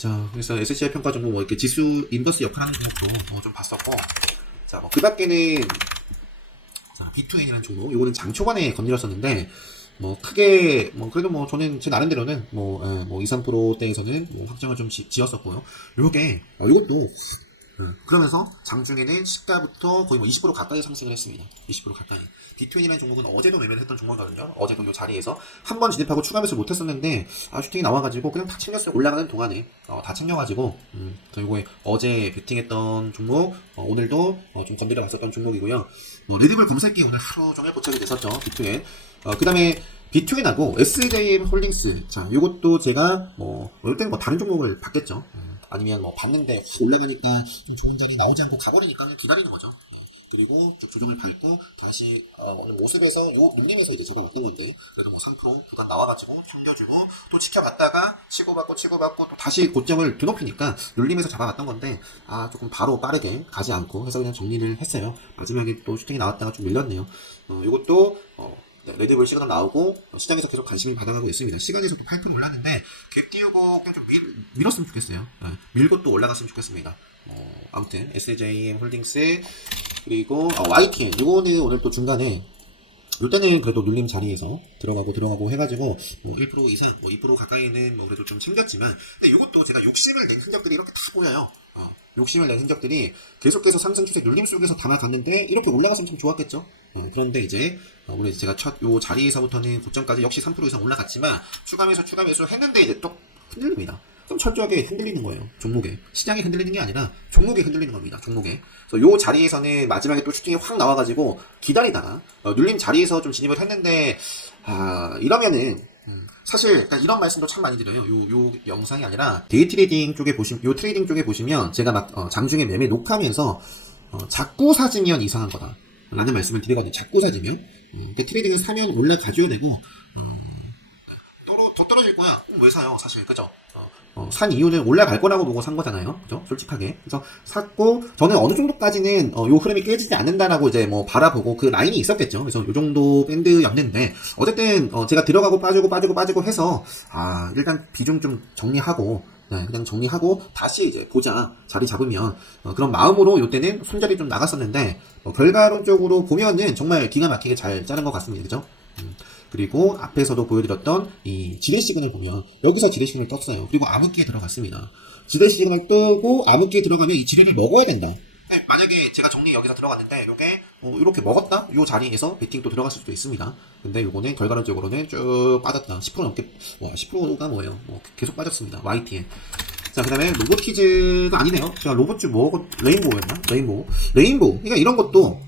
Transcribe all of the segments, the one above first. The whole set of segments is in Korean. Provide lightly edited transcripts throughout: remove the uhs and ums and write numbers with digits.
자, 그래서 SCI 평가 종목 뭐 이렇게 지수 인버스 역할하는 종목도 좀 봤었고, 자, 뭐 그 밖에는 자, B2N이라는 종목, 요거는 장 초반에 건드렸었는데, 뭐 크게 뭐 그래도 뭐 저는 제 나름대로는 뭐 2, 3%대에서는 뭐 확정을 좀 지었었고요. 요것도 그러면서 장중에는 시가부터 거의 뭐 20% 가까이 상승을 했습니다. 20% 가까이. B2N이라는 종목은 어제도 매매를 했던 종목이거든요. 어제도 이 자리에서 한 번 진입하고 추가 매수를 못했었는데 슈팅이 나와가지고 그냥 다 챙겼어요. 올라가는 동안에 다 챙겨가지고 그래서 요거에 어제 베팅했던 종목 오늘도 좀 건드려 봤었던 종목이고요. 레드불 검색기 오늘 하루 종일 포착이 됐었죠. B2N. 그 다음에 B2N하고 SJM 홀딩스. 자, 요것도 제가 이럴 때는 다른 종목을 받겠죠. 아니면 봤는데 올라가니까 좀 좋은 자리 나오지 않고 가버리니까 그냥 기다리는 거죠. 그리고 조정을 밟고 다시 어느 모습에서 요 눌림에서 이제 잡아왔던 건데 그래도 뭐 상품 구간 나와가지고 챙겨주고 또 지켜봤다가 치고받고 또 다시 고점을 드높이니까 눌림에서 잡아왔던 건데 조금 바로 빠르게 가지 않고 해서 그냥 정리를 했어요. 마지막에 또 슈팅이 나왔다가 좀 밀렸네요. 요것도 레드불 시그널 나오고 시장에서 계속 관심을 받아가고 있습니다. 시간에서 8% 올랐는데 갭 띄우고 그냥 좀 밀었으면 좋겠어요. 밀고 또 올라갔으면 좋겠습니다. 아무튼 SJM 홀딩스 그리고 YTN 이거는 오늘 또 중간에 이때는 그래도 눌림 자리에서 들어가고 해가지고 뭐 1% 이상, 뭐 2% 가까이는 뭐 그래도 좀 챙겼지만, 근데 이것도 제가 욕심을 낸 흔적들이 이렇게 다 보여요. 욕심을 낸 흔적들이 계속해서 상승 추세 눌림 속에서 담아갔는데 이렇게 올라갔으면 참 좋았겠죠. 그런데 이제 오늘 제가 첫 요 자리에서부터는 고점까지 역시 3% 이상 올라갔지만 추가 매수 했는데 이제 또 흔들립니다. 좀 철저하게 흔들리는 거예요. 종목에. 시장이 흔들리는 게 아니라 종목에 흔들리는 겁니다. 종목에. 그래서 요 자리에서는 마지막에 또 슈팅이 확 나와가지고 기다리다가 눌림 자리에서 좀 진입을 했는데 이러면은 사실 그러니까 이런 말씀도 참 많이 드려요. 요 영상이 아니라 데이 트레이딩 쪽에 보시면 요 트레이딩 쪽에 보시면 제가 막 장중에 매매 녹화하면서 자꾸 사지면 이상한 거다 라는 말씀을 드리거든요. 자꾸 사지면 트레이딩을 사면 올라가줘야 되고 더 떨어질 거야. 왜 사요? 사실 그죠? 산 이유는 올라갈 거라고 보고 산 거잖아요. 그죠? 솔직하게. 그래서 샀고 저는 어느 정도까지는 요 흐름이 깨지지 않는다라고 이제 뭐 바라보고 그 라인이 있었겠죠. 그래서 요 정도 밴드였는데 어쨌든 제가 들어가고 빠지고 해서 일단 비중 좀 정리하고 그냥 정리하고 다시 이제 보자 자리 잡으면 그런 마음으로 요때는 손절이 좀 나갔었는데 결과론적으로 보면은 정말 기가 막히게 잘 짜는 것 같습니다. 그죠? 그리고 앞에서도 보여드렸던 이 지뢰 시그널 보면 여기서 지뢰 시그널 떴어요. 그리고 암흑기에 들어갔습니다. 지뢰 시그널 뜨고 암흑기에 들어가면 이 지뢰를 먹어야 된다. 만약에 제가 정리 여기서 들어갔는데 요게 이렇게 먹었다? 요 자리에서 베팅 또 들어갔을 수도 있습니다. 근데 요거는 결과론적으로는 쭉 빠졌다. 10% 넘게 10%가 뭐예요? 계속 빠졌습니다. YTN. 자, 그 다음에 로보티즈가 아니네요. 제가 로봇주 레인보우였나? 레인보우. 그러니까 이런 것도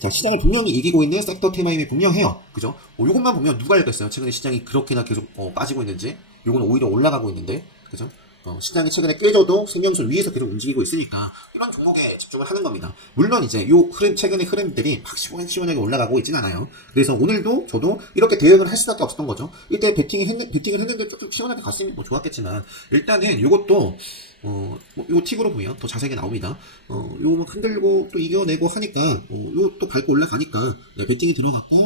자, 시장을 분명히 이기고 있는 섹터 테마임이 분명해요. 그죠? 요것만 보면 누가 알겠어요? 최근에 시장이 그렇게나 계속 빠지고 있는지. 요거는 오히려 올라가고 있는데. 그죠? 시장이 최근에 깨져도 생명줄 위에서 계속 움직이고 있으니까 이런 종목에 집중을 하는 겁니다. 물론 이제 요 최근의 흐름들이 막 시원하게 올라가고 있진 않아요. 그래서 오늘도 저도 이렇게 대응을 할 수밖에 없었던 거죠. 이때 베팅을 했는데 조금 시원하게 갔으면 좋았겠지만 일단은 요것도 요 틱으로 보면 더 자세하게 나옵니다. 요거 막 흔들고 또 이겨내고 하니까, 요 또 밟고 올라가니까, 배팅이 들어갔고,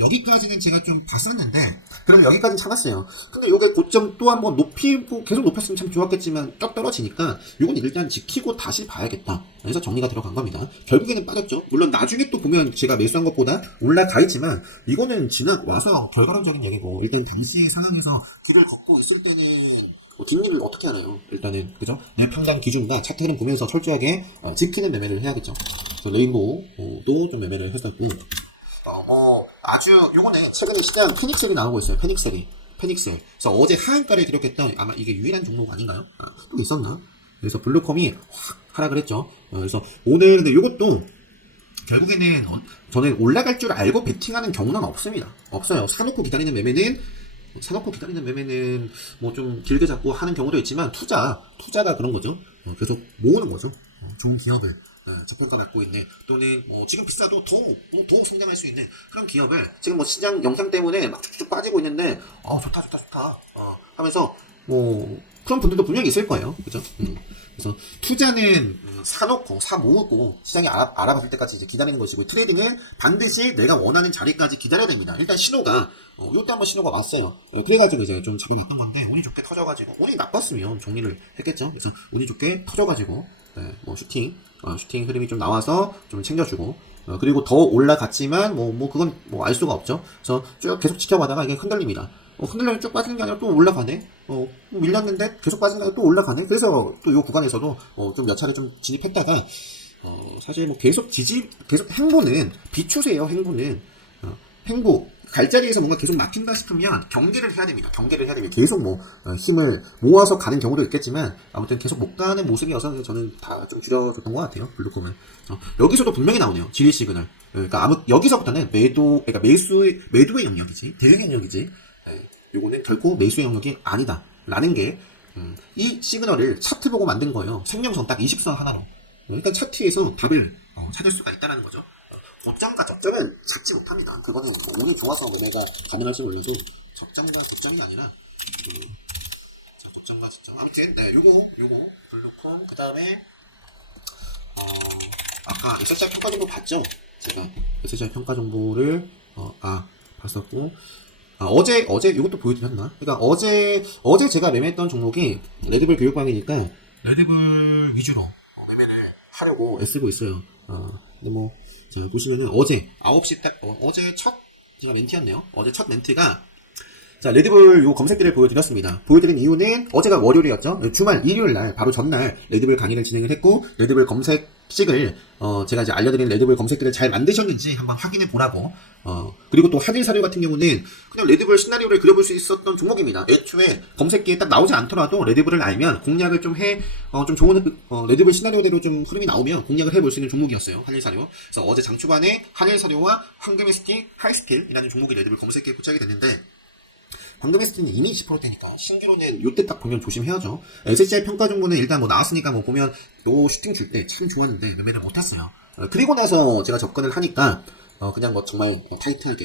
여기까지는 제가 좀 봤었는데, 그럼 여기까지는 참았어요. 근데 요게 고점 또 한번 높이고, 계속 높였으면 참 좋았겠지만, 쫙 떨어지니까, 요건 일단 지키고 다시 봐야겠다. 그래서 정리가 들어간 겁니다. 결국에는 빠졌죠? 물론 나중에 또 보면 제가 매수한 것보다 올라가 있지만, 이거는 지나와서 결과론적인 얘기고, 일단 당시의 상황에서 길을 걷고 있을 때는, 뒷일을 어떻게 하나요? 일단은 그죠? 내 평단 기준과 차트 흐름 보면서 철저하게 지키는 매매를 해야겠죠. 그래서 레인보우도 좀 매매를 했었고 아주 요거는 최근에 시장 페닉셀이 나오고 있어요. 페닉셀. 그래서 어제 하한가를 기록했던 아마 이게 유일한 종목 아닌가요? 또 있었나? 그래서 블루컴이 확 하락을 했죠. 그래서 오늘 근데 요것도 결국에는 저는 올라갈 줄 알고 베팅하는 경우는 없습니다. 없어요. 사놓고 기다리는 매매는 뭐 좀 길게 잡고 하는 경우도 있지만 투자가 그런 거죠. 계속 모으는 거죠. 좋은 기업을 저평가 받고 있는 또는 지금 비싸도 더 성장할 수 있는 그런 기업을 지금 뭐 시장 영상 때문에 막 쭉쭉 빠지고 있는데 좋다 하면서 그런 분들도 분명히 있을 거예요. 그죠? 그래서 투자는 사놓고 사 모으고 시장이 알아봤을 때까지 이제 기다리는 것이고, 트레이딩은 반드시 내가 원하는 자리까지 기다려야 됩니다. 일단 신호가 요때 한번 신호가 왔어요. 그래가지고 이제 좀 잡아놨던 건데, 운이 좋게 터져가지고, 운이 나빴으면 정리를 했겠죠. 그래서 운이 좋게 터져가지고, 네, 뭐 슈팅 흐름이 좀 나와서 좀 챙겨주고, 그리고 더 올라갔지만 그건 뭐 알 수가 없죠. 그래서 쭉 계속 지켜봐다가 이게 흔들립니다. 흔들리면 쭉 빠지는 게 아니라 또 올라가네. 밀렸는데 계속 빠지는 게 아니라 또 올라가네. 그래서 또 요 구간에서도 좀 몇 차례 좀 진입했다가, 사실 뭐 계속 행보는 비추세요. 행보 갈자리에서 뭔가 계속 막힌다 싶으면 경계를 해야 됩니다. 계속 힘을 모아서 가는 경우도 있겠지만, 아무튼 계속 못 가는 모습이어서 저는 다 좀 줄여줬던 것 같아요. 블루콤은. 여기서도 분명히 나오네요. 지리 시그널. 그러니까 여기서부터는 그러니까 매도의 영역이지, 대응의 영역이지. 요거는 결코 매수의 영역이 아니다 라는 게, 이 시그널을 차트 보고 만든 거예요. 생명선 딱 20선 하나로. 그러니까 차트에서 답을 찾을 수가 있다는 거죠. 고점과 저점은 잡지 못합니다. 그거는 운이 좋아서 매매가 가능할지 몰라도, 저점과 저점이 아니라 고점과 저점. 아무튼 네, 요거 블루콤. 그 다음에 아까 SSR 평가 정보 봤죠? 제가 SSR 평가 정보를 봤었고, 어제 이것도 보여드렸나? 그러니까 어제 제가 매매했던 종목이 레드불 교육방이니까 레드불 위주로 매매를 하려고 애쓰고 있어요. 근데 자, 보시면은 어제 9시 딱 어제 첫 제가 멘트였네요. 어제 첫 멘트가, 자, 레드불 요 검색들을 보여드렸습니다. 보여드린 이유는 어제가 월요일이었죠. 주말 일요일날 바로 전날 레드불 강의를 진행을 했고, 레드불 검색식을 제가 이제 알려드린 레드불 검색들을 잘 만드셨는지 한번 확인해 보라고. 그리고 또 하진사료 같은 경우는 그냥 레드불 시나리오를 그려볼 수 있었던 종목입니다. 애초에 검색기에 딱 나오지 않더라도 레드불을 알면 공략을 좀 좋은 레드불 시나리오대로 좀 흐름이 나오면 공략을 해볼 수 있는 종목이었어요. 한일사료. 그래서 어제 장초반에 한일사료와 황금에스티 하이스틸이라는 종목이 레드불 검색기에 포착이 됐는데, 황금에스티는 이미 20%대니까 신규로는 요때 딱 보면 조심해야죠. SSR 평가 정보는 일단 나왔으니까 보면 요 슈팅 줄 때 참 좋았는데 매매를 못했어요. 그리고 나서 제가 접근을 하니까 그냥 정말 타이트하게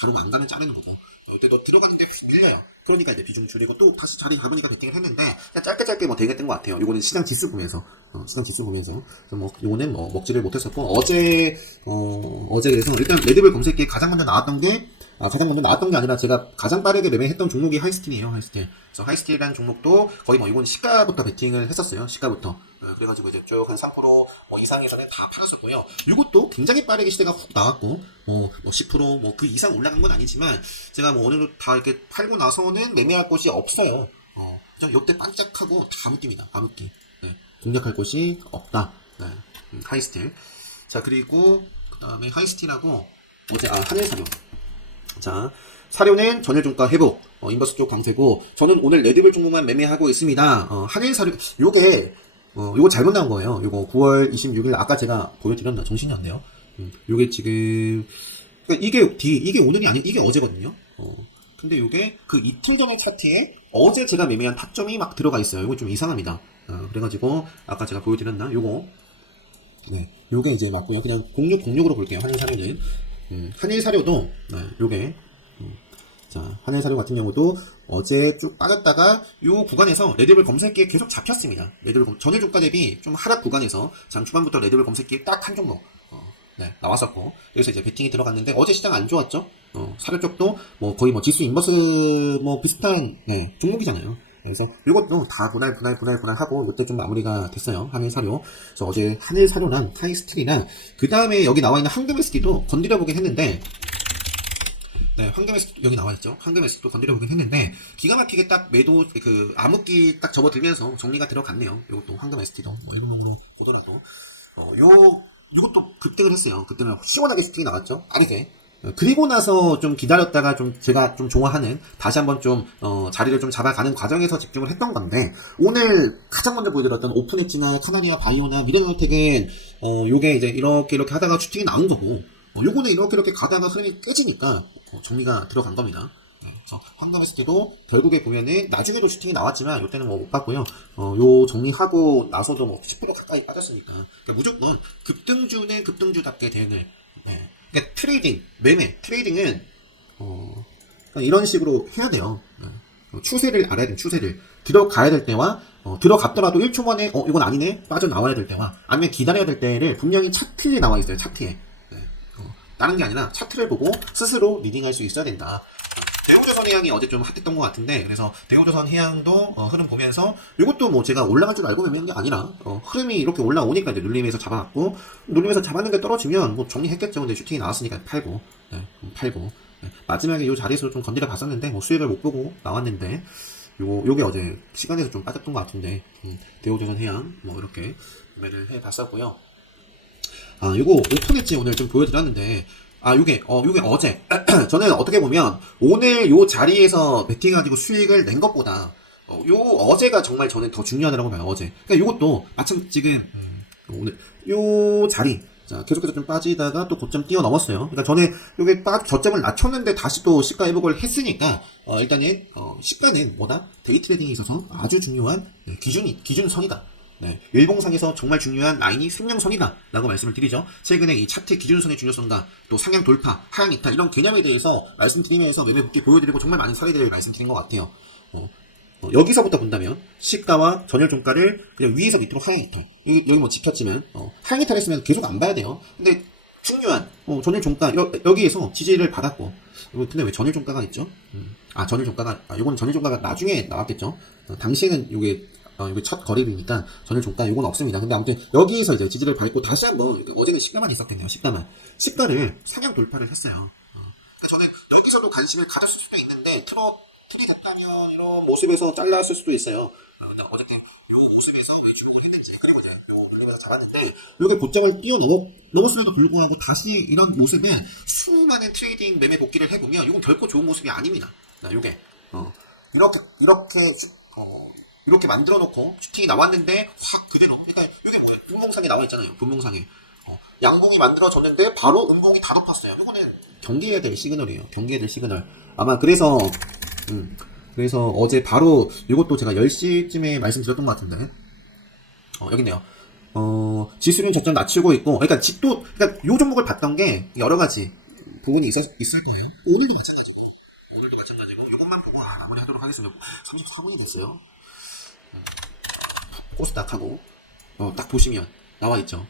바로 안 가면 자르는 거고, 요때 들어가는데 밀려요. 그러니까 이제 비중 줄이고 또 다시 자리 잡으니까 베팅을 했는데, 그냥 짧게 되겠던 것 같아요. 요거는 시장 지수 보면서. 그래서 요거는 먹지를 못했었고, 어제 그래서 일단 레드불 검색기에 가장 먼저 나왔던 게 아니라 제가 가장 빠르게 매매했던 종목이 하이스틸이에요. 하이스틸. 그래서 하이스틸이라는 종목도 거의 이건 시가부터 베팅을 했었어요. 시가부터. 그래가지고 이제 쭉 한 3% 이상에서는 다 팔았었고요. 이것도 굉장히 빠르게 시대가 훅 나왔고, 10% 그 이상 올라간 건 아니지만, 제가 어느 정도 다 이렇게 팔고 나서는 매매할 곳이 없어요. 이때 반짝하고 다 묶입니다. 다 묶기. 네. 공략할 곳이 없다. 네. 하이스틸. 자, 그리고 그 다음에 하이스틸하고 어제 한일사료. 자, 사료는 전일 종가 회복, 인버스 쪽 강세고, 저는 오늘 레드불 종목만 매매하고 있습니다. 한일사료, 요거 잘못 나온 거예요. 요거 9월 26일, 아까 제가 보여드렸나? 정신이 안 나요. 요게 지금, 그러니까 이게 오늘이 아니, 이게 어제거든요. 근데 요게 그 이틀 전의 차트에 어제 제가 매매한 타점이 막 들어가 있어요. 이거 좀 이상합니다. 그래가지고, 아까 제가 보여드렸나? 요거. 네. 요게 이제 맞고요. 그냥 0606으로 볼게요. 한일사료는. 한일사료도, 네, 요게. 자, 한일사료 같은 경우도 어제 쭉 빠졌다가 요 구간에서 레드불 검색기에 계속 잡혔습니다. 전일 주가 대비 좀 하락 구간에서 장 초반부터 레드불 검색기에 딱 한 종목 네, 나왔었고, 그래서 이제 베팅이 들어갔는데 어제 시장 안 좋았죠. 사료 쪽도 거의 지수 인버스 비슷한 네, 종목이잖아요. 그래서 이것도 다 분할 하고 이때 좀 마무리가 됐어요. 한일사료. 그래서 어제 한일사료랑 하이스틸이랑 그 다음에 여기 나와 있는 황금에스티도 건드려 보긴 했는데, 네, 황금에스티 여기 나와 있죠. 황금에스티도 건드려 보긴 했는데 기가 막히게 딱 매도 암흑기 딱 접어들면서 정리가 들어갔네요. 이것도 황금에스티도 이런 놈으로 보더라도 이것도 급등을 했어요. 그때는 시원하게 슈팅이 나왔죠. 빠르게. 그리고 나서 좀 기다렸다가 제가 좀 좋아하는 다시 한번 자리를 좀 잡아가는 과정에서 집중을 했던 건데, 오늘 가장 먼저 보여드렸던 오픈엣지나 카나니아 바이오나 미래노텍은 요게 이제 이렇게 하다가 슈팅이 나온 거고, 요거는 이렇게 가다가 흐름이 깨지니까 정리가 들어간 겁니다. 그래서 황금했을 때도 결국에 보면은 나중에도 슈팅이 나왔지만 요때는 못 봤고요. 요 정리하고 나서도 10% 가까이 빠졌으니까. 그러니까 무조건 급등주는 급등주답게 대응을. 네. 그러니까 트레이딩은 이런 식으로 해야 돼요. 추세를 알아야 돼요. 추세를. 들어가야 될 때와 들어갔더라도 1초 만에 이건 아니네 빠져나와야 될 때와 아니면 기다려야 될 때를 분명히 차트에 나와 있어요. 차트에. 네. 다른 게 아니라 차트를 보고 스스로 리딩할 수 있어야 된다. 대우조선 해양이 어제 좀 핫했던 것 같은데, 그래서 대우조선 해양도 흐름 보면서 이것도 뭐 제가 올라갈 줄 알고 매매한 게 아니라 흐름이 이렇게 올라오니까 이제 눌림에서 잡아놨고, 눌림에서 잡았는데 떨어지면 뭐 정리했겠죠. 근데 슈팅이 나왔으니까 팔고, 네, 팔고. 네. 마지막에 이 자리에서 좀 건드려 봤었는데 뭐 수익을 못 보고 나왔는데, 요게 어제 시간에서 좀 빠졌던 것 같은데, 대우조선 해양 뭐 이렇게 매매를 해봤었고요. 요거 오픈했지 오늘 좀 보여드렸는데, 요게 어제. 저는 어떻게 보면, 오늘 요 자리에서 베팅해가지고 수익을 낸 것보다, 요 어제가 정말 저는 더 중요하다고 봐요, 어제. 그러니까 요것도, 마침 지금, 오늘, 요 자리. 자, 계속해서 좀 빠지다가 또 고점 뛰어넘었어요. 그러니까 저는 요게 저점을 낮췄는데 다시 또 시가 회복을 했으니까, 일단은, 시가는 뭐다? 데이 트레이딩에 있어서 아주 중요한 기준선이다. 네, 일봉상에서 정말 중요한 라인이 생명선이다 라고 말씀을 드리죠. 최근에 이 차트 기준선의 중요성과 또 상향 돌파, 하향 이탈 이런 개념에 대해서 말씀드리면서 매매 복귀 보여드리고 정말 많은 사례들을 말씀드린 것 같아요. 여기서부터 본다면 시가와 전일 종가를 그냥 위에서 밑으로 하향 이탈, 여기 뭐 지켰지만 하향 이탈 했으면 계속 안 봐야 돼요. 근데 중요한 전일 종가 여기에서 지지를 받았고, 근데 왜 전일 종가가 있죠? 전일 종가가 이건 전일 종가가 나중에 나왔겠죠. 당시에는 요게 첫 거래일이니까 전일 종가 요건 없습니다. 근데 아무튼 여기서 이제 지지를 밟고 다시 한번, 어제는 시가만 있었겠네요. 시가를 상향 돌파를 했어요. 그러니까 저는 여기서도 관심을 가졌을 수도 있는데 틀이 됐다면 이런 모습에서 잘랐을 수도 있어요. 근데 어쨌든 요 모습에서 왜 주목을 했는지, 그리고 이제 요 눌림에서 잡았는데 요게 고점을 넘었음에도 불구하고 다시 이런 모습에 수많은 트레이딩 매매 복귀를 해보면 이건 결코 좋은 모습이 아닙니다. 요게 이렇게 만들어 놓고 슈팅이 나왔는데 확 그대로, 그러니까 이게 뭐야, 분봉상에 나와 있잖아요. 분봉상에 양봉이 만들어졌는데 바로 음봉이 다 덮었어요. 이거는 경계해야 될 시그널이에요. 경계해야 될 시그널. 아마 그래서 어제 바로 이것도 제가 10시쯤에 말씀드렸던 것 같은데, 여기 있네요. 지수는 저점 낮추고 있고, 그러니까 요 종목을 봤던 게 여러 가지 부분이 있을 거예요. 오늘도 마찬가지고 이것만 보고 마무리하도록 하겠습니다. 34분이 됐어요. 코스닥하고 딱 보시면 나와있죠.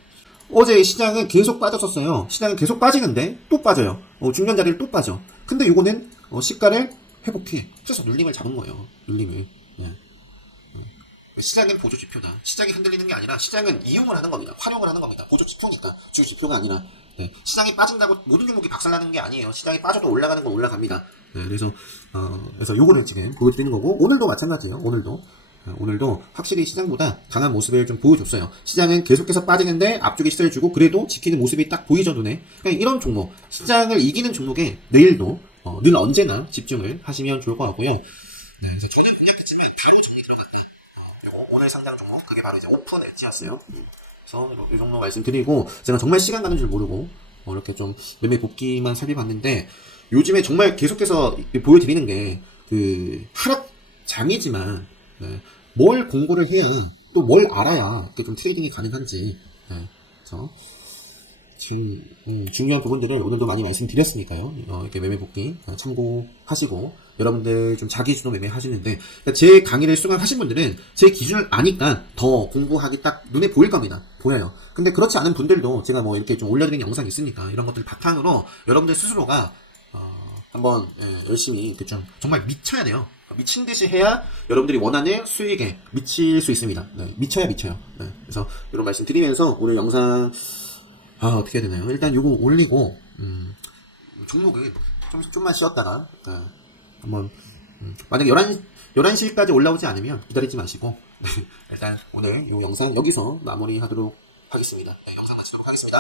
어제 시장은 계속 빠졌었어요. 시장은 계속 빠지는데 또 빠져요. 중간 자리를 또 빠져. 근데 요거는 시가를 회복해. 그래서 눌림을 잡은 거예요. 눌림을. 네. 시장은 보조 지표다. 시장이 흔들리는 게 아니라 시장은 이용을 하는 겁니다. 활용을 하는 겁니다. 보조 지표니까 주 지표가 아니라. 네. 시장이 빠진다고 모든 종목이 박살나는 게 아니에요. 시장이 빠져도 올라가는 건 올라갑니다. 네. 그래서 요거를 지금 보여드리는 거고, 오늘도 마찬가지예요. 오늘도 확실히 시장보다 강한 모습을 좀 보여줬어요. 시장은 계속해서 빠지는데 앞쪽에 시세를 주고 그래도 지키는 모습이 딱 보이죠, 눈에. 그러니까 이런 종목, 시장을 이기는 종목에 내일도 늘 언제나 집중을 하시면 좋을 것 같고요. 그래서 저는 그냥 그치만 바로 정리 들어갔다. 오늘 상장 종목, 그게 바로 이제 오픈 엣지였어요. 그래서 이 종목 말씀드리고, 제가 정말 시간 가는 줄 모르고 이렇게 좀 매매 복귀만 살펴봤는데, 요즘에 정말 계속해서 보여드리는 게 하락장이지만, 네, 뭘 공부를 해야, 또 뭘 알아야 좀 트레이딩이 가능한지, 네, 그래서 중요한 부분들을 오늘도 많이 말씀드렸으니까요. 이렇게 매매 복귀 참고하시고, 여러분들 좀 자기 주도 매매 하시는데, 그러니까 제 강의를 수강하신 분들은 제 기준을 아니까 더 공부하기 딱 눈에 보일 겁니다. 보여요. 근데 그렇지 않은 분들도 제가 뭐 이렇게 좀 올려드리는 영상이 있으니까 이런 것들 바탕으로 여러분들 스스로가 한번 열심히 좀 정말 미쳐야 돼요. 미친 듯이 해야 여러분들이 원하는 수익에 미칠 수 있습니다. 네, 미쳐요. 네, 그래서 이런 말씀 드리면서 오늘 영상 어떻게 해야 되나요? 일단 이거 올리고 종목은 좀만 쉬었다가 한번 만약에 11시까지 올라오지 않으면 기다리지 마시고 일단 오늘 이 영상 여기서 마무리하도록 하겠습니다. 네, 영상 마치도록 하겠습니다.